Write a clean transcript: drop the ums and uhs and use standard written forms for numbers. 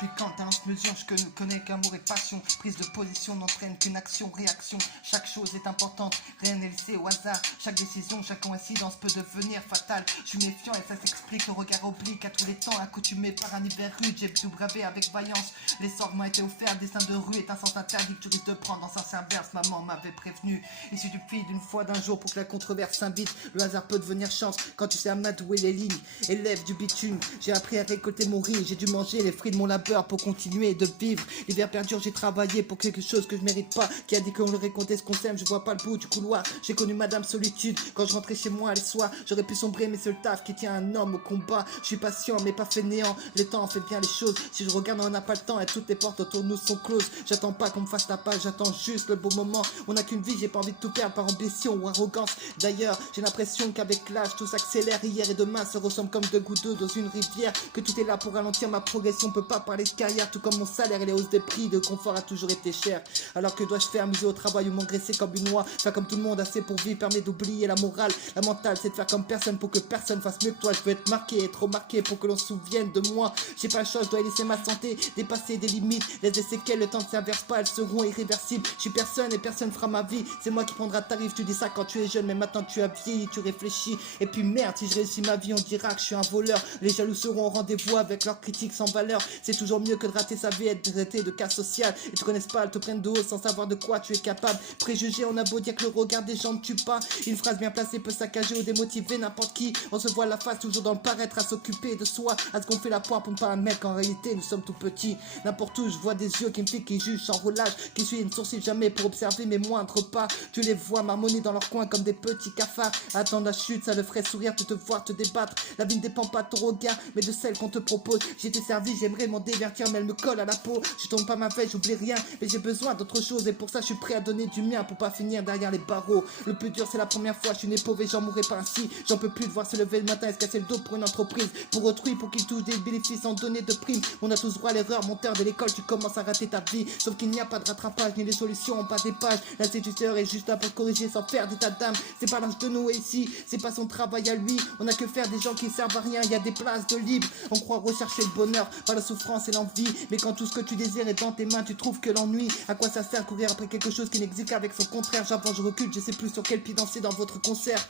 Depuis quand à mesure je ne connais qu'amour et passion. Prise de position n'entraîne qu'une action, réaction. Chaque chose est importante, rien n'est laissé au hasard. Chaque décision, chaque coïncidence peut devenir fatale. Je suis méfiant et ça s'explique, le regard oblique à tous les temps. Accoutumé par un hiver rude, j'ai tout bravé avec vaillance. Les sorts m'ont été offerts, dessin de rue est un sens interdit que tu risques de prendre en sens inverse. Maman m'avait prévenu, il suffit d'une fois d'un jour pour que la controverse s'invite. Le hasard peut devenir chance quand tu sais amadouer les lignes. Élève du bitume, j'ai appris à récolter mon riz. J'ai dû manger les fruits de mon labeur pour continuer de vivre. L'hiver perdure, j'ai travaillé pour quelque chose que je mérite pas. Qui a dit qu'on leur racontait ce qu'on s'aime, je vois pas le bout du couloir. J'ai connu Madame Solitude quand je rentrais chez moi les soirs. J'aurais pu sombrer mais c'est le taf qui tient un homme au combat. Je suis patient mais pas fainéant, le temps fait bien les choses. Si je regarde on n'a pas le temps et toutes les portes autour de nous sont closes. J'attends pas qu'on me fasse la page, j'attends juste le bon moment. On n'a qu'une vie, j'ai pas envie de tout perdre par ambition ou arrogance. D'ailleurs j'ai l'impression qu'avec l'âge tout s'accélère. Hier et demain se ressemblent comme deux gouttes d'eau dans une rivière. Que tout est là pour ralentir ma progression, peut pas parler de carrière. Tout comme mon salaire et les hausses des prix de confort a toujours été cher. Alors que dois-je faire, muser au travail ou m'engraisser comme une oie? Faire comme tout le monde, assez pour vivre permet d'oublier la morale. La mentale c'est de faire comme personne pour que personne fasse mieux que toi. Je veux être marqué, être remarqué pour que l'on se souvienne de moi. J'ai pas le choix, je dois laisser ma santé dépasser des limites. Laisse des séquelles, le temps ne s'inverse pas, elles seront irréversibles. Je suis personne et personne fera ma vie. C'est moi qui prendra tarif, tu dis ça quand tu es jeune, mais maintenant que tu as vieilli, tu réfléchis. Et puis merde, si je réussis ma vie, on dira que je suis un voleur. Les jaloux seront au rendez-vous avec leurs critiques sans valeur. C'est toujours mieux que de rater sa vie, être traité de cas social. Et te connaissent pas, elles te prennent de haut sans savoir de quoi tu es capable. Préjugé, on a beau dire que le regard des gens ne tue pas. Une phrase bien placée peut saccager ou démotiver n'importe qui. On se voit la face toujours dans le paraître, à s'occuper de soi, à se gonfler la poire pour ne pas admettre qu'en réalité nous sommes tout petits. N'importe où je vois des yeux qui me piquent, qui jugent sans relâche, qui suivent une sourcille jamais pour observer mes moindres pas. Tu les vois marmonner dans leur coin comme des petits cafards. Attendre la chute, ça le ferait sourire de te voir te débattre. La vie ne dépend pas de ton regard, mais de celle qu'on te propose. J'ai été servi, j'aimerais m'en dévertir, mais elle me colle à la peau. Je tombe pas ma veille, j'oublie rien, mais j'ai besoin d'autre chose. Et pour ça, je suis prêt à donner du mien pour pas finir derrière les barreaux. Le plus dur, c'est la première fois, je suis né pauvre et j'en mourrai pas ainsi. J'en peux plus de voir se lever le matin et se casser le dos pour une entreprise. Pour autrui, pour qu'il touche des bénéfices sans donner de primes. On a tous droit à l'erreur, monteur de l'école, tu commences à rater ta vie. Sauf qu'il n'y a pas de rattrapage, ni les solutions en bas des pages. L'instituteur est juste là pour corriger sans faire d'état d'âme. C'est pas l'âge de Noé ici, c'est pas son travail à lui. On a que faire des gens qui servent à rien, il y a des places de libre. On croit rechercher le bonheur, pas la souffrance et l'envie. Mais quand tout ce que tu désires est dans tes mains, tu trouves que l'ennui. À quoi ça sert courir après quelque chose qui n'existe qu'avec son contraire? J'avance, je recule, je sais plus sur quel pied danser dans votre concert.